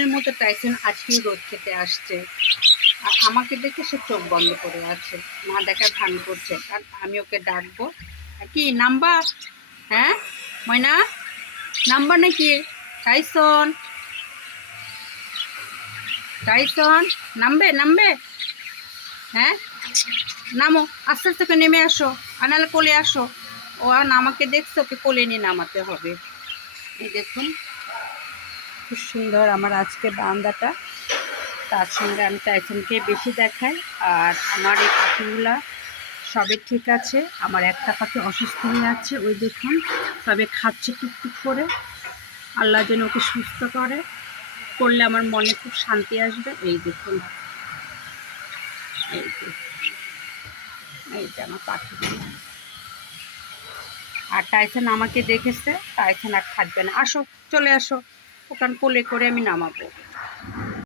এর মতো টাইসন আজকেই রোদ খেতে আসছে আর আমাকে দেখে সে চোখ বন্ধ করে আছে, না দেখার ভান করছে। আর আমি ওকে ডাকবো, কি নাম্বার? হ্যাঁ ময়না, নাম্বার নাকি? টাইসন, টাইসন, নামবে নামবে? হ্যাঁ নামো, আস্তে আস্তে নেমে আসো, আনালে কোলে আসো। ও আর আমাকে দেখছে, ওকে কোলে নিয়ে নামাতে হবে। এই দেখুন খুব সুন্দর আমার আজকে বারান্দাটা, তার সঙ্গে আমি টাইসনকে বেশি দেখাই। আর আমার এই পাখিগুলা সবে ঠিক আছে, আমার একটা পাখি অসুস্থ হয়ে আছে, ওই দেখুন তবে খাচ্ছে টুকটুক করে। আল্লাহ যেন ওকে সুস্থ করলে আমার মনে খুব শান্তি আসবে। এই দেখুন, এই যে এই যে আমার পাখিগুলো। আর টাইসন আমাকে দেখেছে, টাইসন আর থাকবে না, আসো চলে আসো, ওখান কোলে করে আমি নামাবো।